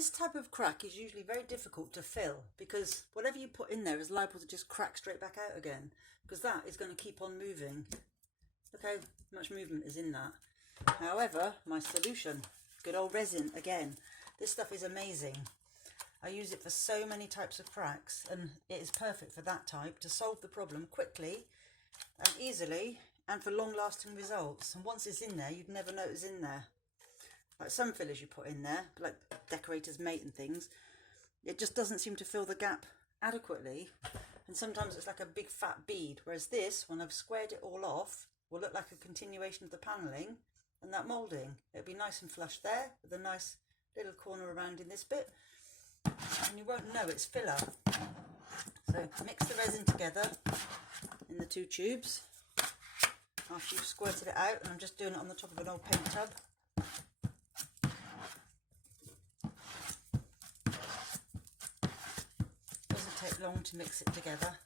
This type of crack is usually very difficult to fill because whatever you put in there is liable to just crack straight back out again, because that is going to keep on moving. Look how much movement is in that. However, my solution, good old resin again. This stuff is amazing. I use it for so many types of cracks, and it is perfect for that type to solve the problem quickly and easily and for long-lasting results. And once it's in there, you'd never know it was in there. Like some fillers you put in there, like Decorator's Mate and things, it just doesn't seem to fill the gap adequately, and sometimes it's like a big fat bead, whereas this, when I've squared it all off, will look like a continuation of the panelling and that moulding. It'll be nice and flush there with a nice little corner around in this bit, and you won't know it's filler. So mix the resin together in the two tubes after you've squirted it out, and I'm just doing it on the top of an old paint tub. Doesn't take long to mix it together.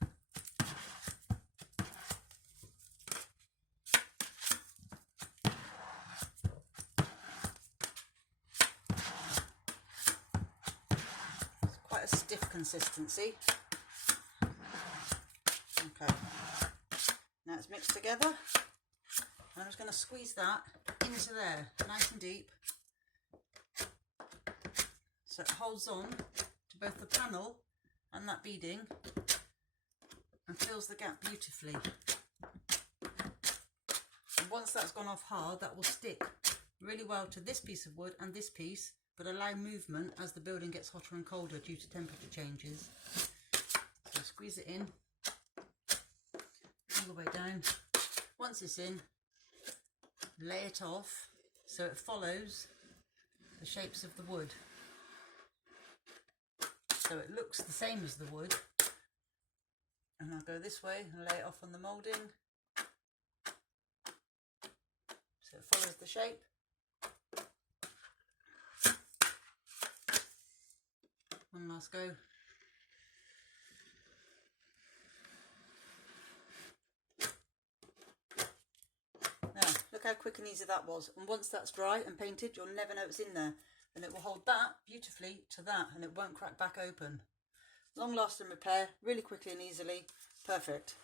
It's quite a stiff consistency. Okay, now it's mixed together, and I'm just going to squeeze that into there nice and deep so it holds on to both the panel and that beading and fills the gap beautifully. And once that's gone off hard, that will stick really well to this piece of wood and this piece, but allow movement as the building gets hotter and colder due to temperature changes. So squeeze it in all the way down. Once it's in, lay it off so it follows the shapes of the wood, so it looks the same as the wood. And I'll go this way and lay it off on the moulding so it follows the shape. One last go. Now, look how quick and easy that was. And once that's dry and painted, you'll never know it's in there. And it will hold that beautifully to that, and it won't crack back open. Long lasting repair, really quickly and easily. Perfect.